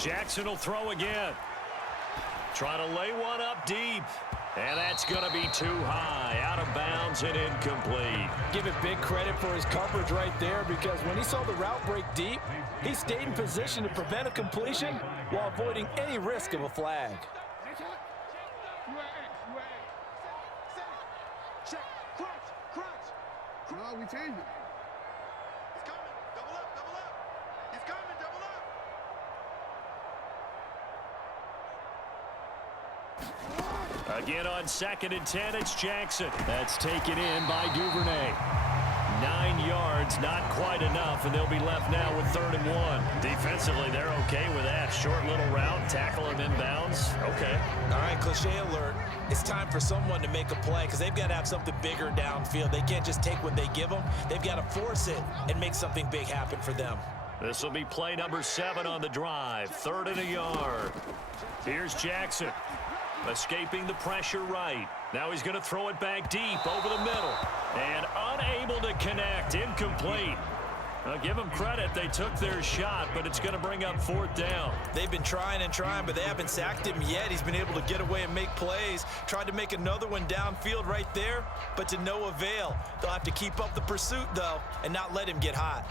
Jackson will throw again. Trying to lay one up deep. And that's going to be too high. Out of bounds and incomplete. Give it big credit for his coverage right there, because when he saw the route break deep, he stayed in position to prevent a completion while avoiding any risk of a flag. No, we changed it. He's coming. Double up, double up. He's coming, double up. Again on 2nd and 10, it's Jackson. That's taken in by Duvernay. 9 yards, not quite enough, and they'll be left now with 3rd and 1. Defensively, they're okay with that. Short little route, tackle him inbounds. Okay. All right, cliche alert. It's time for someone to make a play, because they've got to have something bigger downfield. They can't just take what they give them. They've got to force it and make something big happen for them. This will be play number 7 on the drive. 3rd and a yard. Here's Jackson. Escaping the pressure right. Now he's going to throw it back deep over the middle. And unable to connect. Incomplete. Now give them credit. They took their shot, but it's going to bring up 4th down. They've been trying and trying, but they haven't sacked him yet. He's been able to get away and make plays. Tried to make another one downfield right there, but to no avail. They'll have to keep up the pursuit, though, and not let him get hot.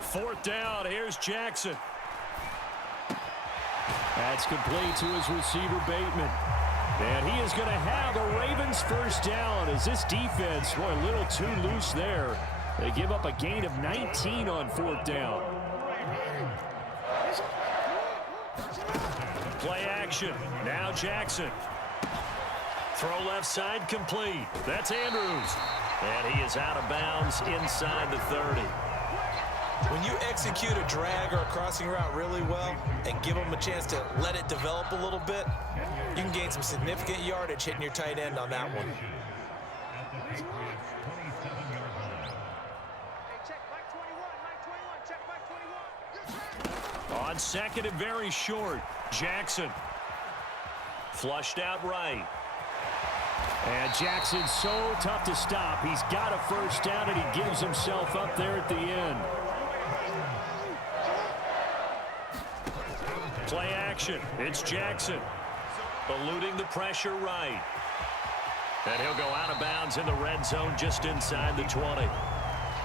Fourth down, here's Jackson. That's complete to his receiver, Bateman. And he is going to have the Ravens first down as this defense, boy, a little too loose there. They give up a gain of 19 on 4th down. Play action. Now Jackson. Throw left side complete. That's Andrews. And he is out of bounds inside the 30. When you execute a drag or a crossing route really well and give them a chance to let it develop a little bit, you can gain some significant yardage hitting your tight end on that one. On 2nd and very short, Jackson. Flushed out right. And Jackson's so tough to stop. He's got a first down, and he gives himself up there at the end. Play action. It's Jackson. Eluding the pressure right. And he'll go out of bounds in the red zone just inside the 20.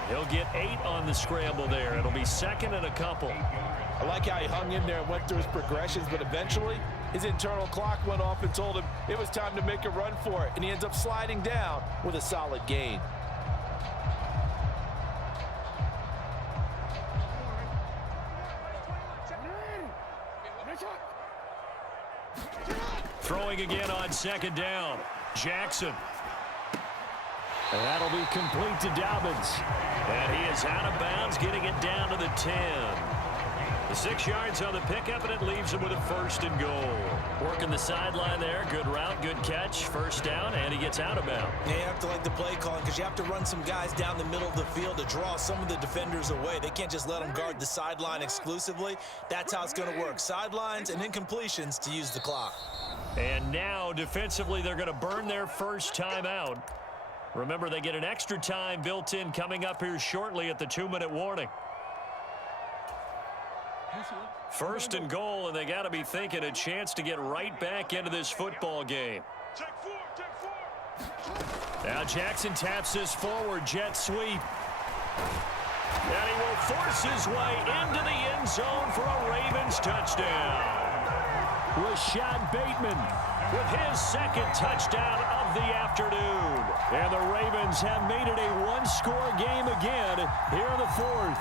He'll get 8 on the scramble there. It'll be 2nd and a couple. I like how he hung in there and went through his progressions, but eventually his internal clock went off and told him it was time to make a run for it, and he ends up sliding down with a solid gain. Throwing again on 2nd down. Jackson. And that'll be complete to Dobbins. And he is out of bounds, getting it down to the 10. The 6 yards on the pickup, and it leaves him with a 1st and goal. Working the sideline there. Good route, good catch. First down, and he gets out of bounds. Yeah, you have to like the play calling, because you have to run some guys down the middle of the field to draw some of the defenders away. They can't just let them guard the sideline exclusively. That's how it's going to work. Sidelines and incompletions to use the clock. And now, defensively, they're going to burn their first time out. Remember, they get an extra time built in coming up here shortly at the 2-minute warning. 1st and goal, and they got to be thinking a chance to get right back into this football game. Now Jackson taps this forward jet sweep. And he will force his way into the end zone for a Ravens touchdown. Rashad Bateman with his 2nd touchdown of the afternoon. And the Ravens have made it a one-score game again here in the 4th.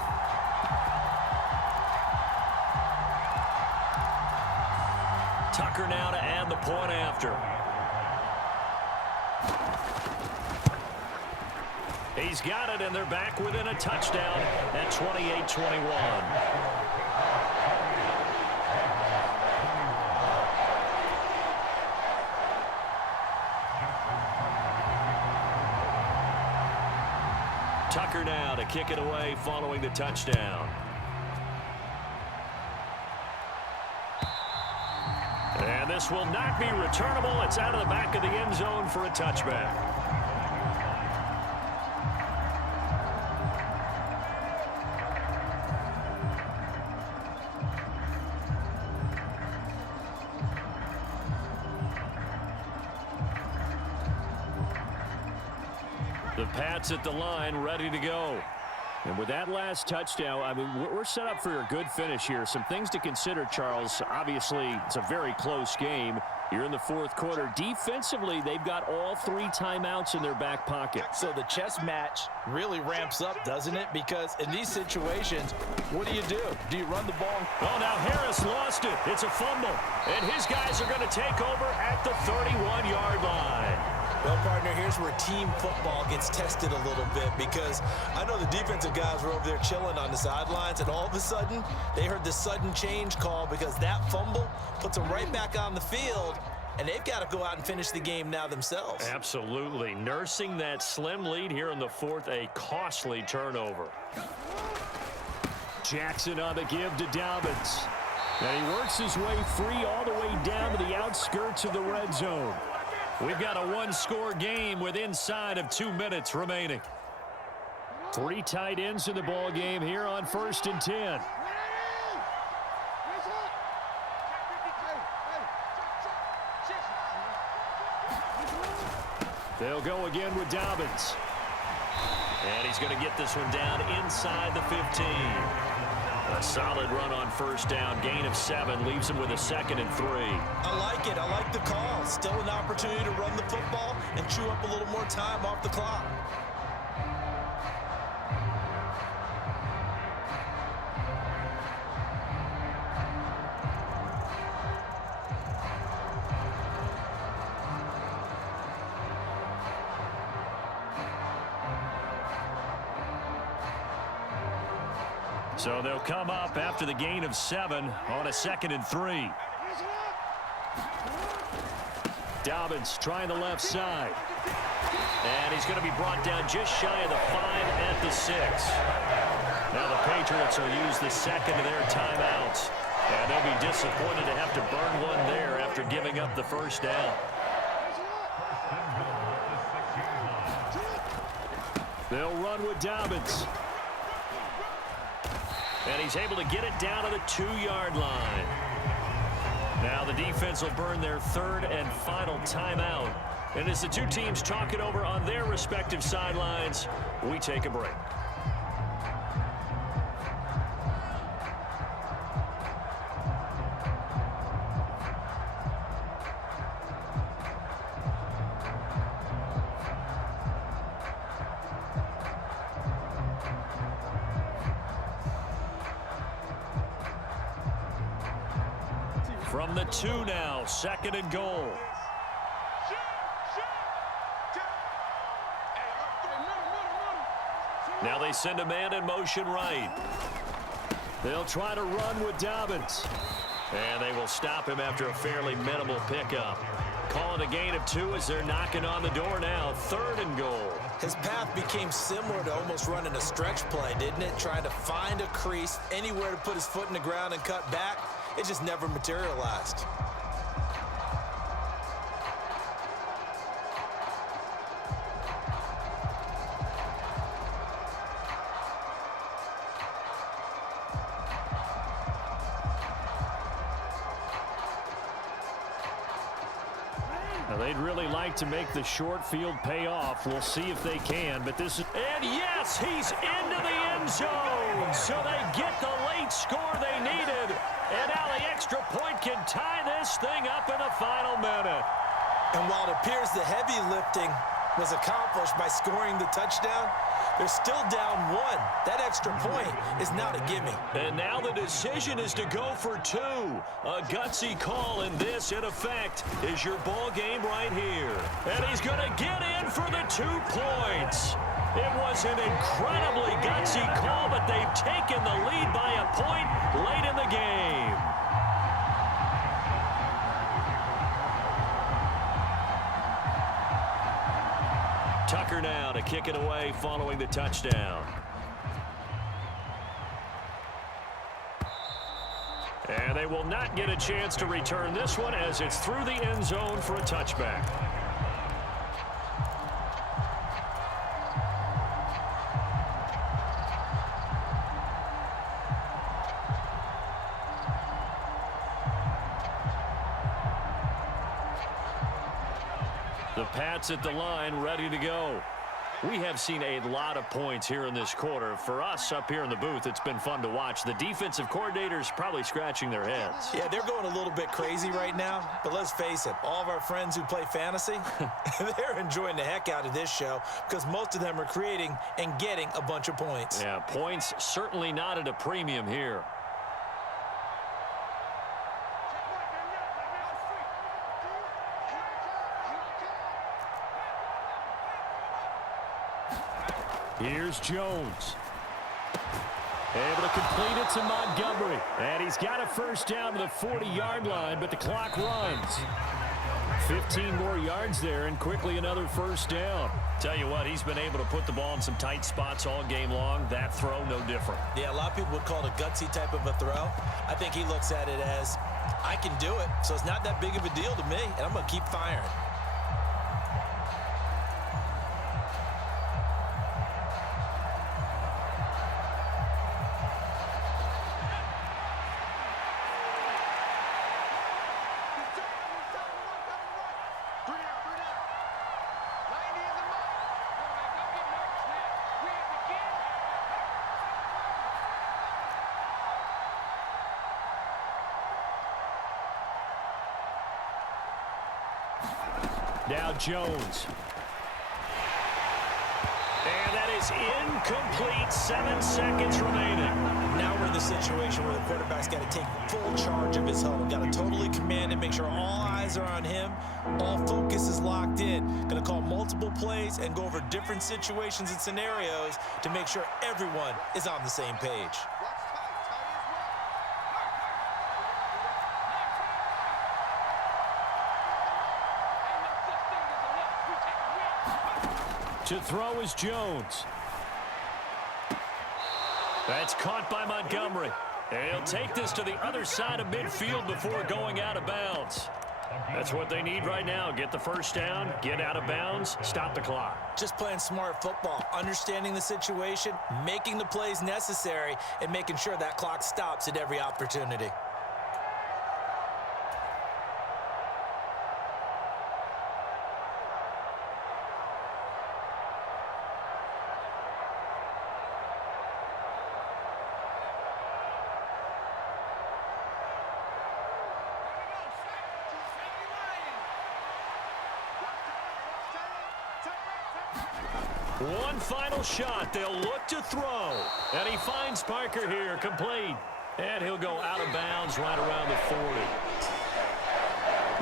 Tucker now to add the point after. He's got it, and they're back within a touchdown at 28-21. Tucker now to kick it away following the touchdown. this will not be returnable. It's out of the back of the end zone for a touchback. The Pats at the line, ready to go. And with that last touchdown, I mean, we're set up for a good finish here. Some things to consider, Charles. Obviously, it's a very close game. You're in the fourth quarter. Defensively, they've got all 3 timeouts in their back pocket. So the chess match really ramps up, doesn't it? Because in these situations, what do? Do you run the ball? Oh, now Harris lost it. It's a fumble. And his guys are going to take over at the 31-yard line. Well, partner, here's where team football gets tested a little bit, because I know the defensive guys were over there chilling on the sidelines, and all of a sudden, they heard the sudden change call because that fumble puts them right back on the field, and they've got to go out and finish the game now themselves. Absolutely. Nursing that slim lead here in the fourth, a costly turnover. Jackson on the give to Dobbins. And he works his way free all the way down to the outskirts of the red zone. We've got a 1-score game with inside of 2 minutes remaining. 3 tight ends in the ball game here on 1st and 10. They'll go again with Dobbins. And he's going to get this one down inside the 15. A solid run on 1st down. Gain of 7 leaves him with a 2nd and 3. I like it. I like the call. Still an opportunity to run the football and chew up a little more time off the clock. So they'll come up after the gain of 7 on a 2nd and 3. Dobbins trying the left side. And he's going to be brought down just shy of the 5 at the 6. Now the Patriots will use the 2nd of their timeouts. And they'll be disappointed to have to burn one there after giving up the 1st down. They'll run with Dobbins. And he's able to get it down to the 2-yard line. Now the defense will burn their 3rd and final timeout. And as the two teams talk it over on their respective sidelines, we take a break. From the 2 now, 2nd and goal. Now they send a man in motion right. They'll try to run with Dobbins. And they will stop him after a fairly minimal pickup. Calling a gain of 2 as they're knocking on the door now. 3rd and goal. His path became similar to almost running a stretch play, didn't it? Trying to find a crease, anywhere to put his foot in the ground and cut back. It just never materialized. Now they'd really like to make the short field pay off. We'll see if they can, but this is... And yes, he's into the end zone. So they get the late score they needed. And now the extra point can tie this thing up in the final minute. And while it appears the heavy lifting was accomplished by scoring the touchdown, they're still down 1. That extra point is not a gimme. And now the decision is to go for 2. A gutsy call, and this, in effect, is your ball game right here. And he's going to get in for the 2 points. It was an incredibly gutsy call, but they've taken the lead by a point late in the game. Tucker now to kick it away following the touchdown. And they will not get a chance to return this one as it's through the end zone for a touchback. The Pats at the line, ready to go. We have seen a lot of points here in this quarter. For us up here in the booth, it's been fun to watch. The defensive coordinators probably scratching their heads. Yeah, they're going a little bit crazy right now. But let's face it, all of our friends who play fantasy, they're enjoying the heck out of this show because most of them are creating and getting a bunch of points. Yeah, points certainly not at a premium here. Here's Jones. Able to complete it to Montgomery. And he's got a first down to the 40-yard line, but the clock runs. 15 more yards there, and quickly another first down. Tell you what, he's been able to put the ball in some tight spots all game long. That throw, no different. Yeah, a lot of people would call it a gutsy type of a throw. I think he looks at it as, I can do it, so it's not that big of a deal to me, and I'm going to keep firing. Now Jones. And that is incomplete. 7 seconds remaining. Now we're in the situation where the quarterback's got to take full charge of his huddle. Got to totally command it, make sure all eyes are on him. All focus is locked in. Going to call multiple plays and go over different situations and scenarios to make sure everyone is on the same page. To throw is Jones. That's caught by Montgomery. And he'll take this to the other side of midfield before going out of bounds. That's what they need right now. Get the first down, get out of bounds, stop the clock. Just playing smart football, understanding the situation, making the plays necessary, and making sure that clock stops at every opportunity. One final shot. They'll look to throw. And he finds Parker here, complete. And he'll go out of bounds right around the 40.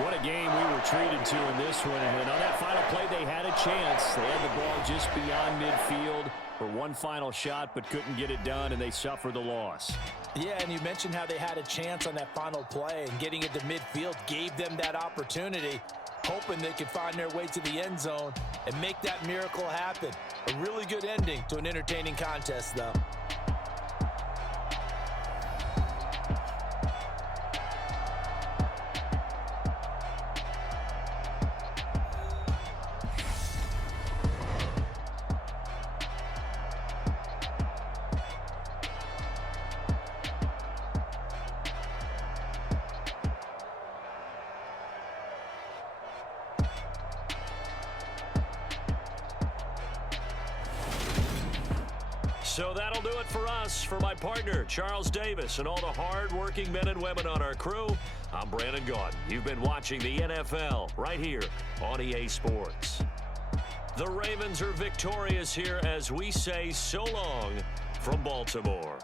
What a game we were treated to in this one. And on that final play, they had a chance. They had the ball just beyond midfield for one final shot, but couldn't get it done, and they suffered the loss. Yeah, and you mentioned how they had a chance on that final play, and getting it to midfield gave them that opportunity, hoping they could find their way to the end zone and make that miracle happen. A really good ending to an entertaining contest, though. So that'll do it for us. For my partner, Charles Davis, and all the hard-working men and women on our crew, I'm Brandon Gaudin. You've been watching the NFL right here on EA Sports. The Ravens are victorious here as we say so long from Baltimore.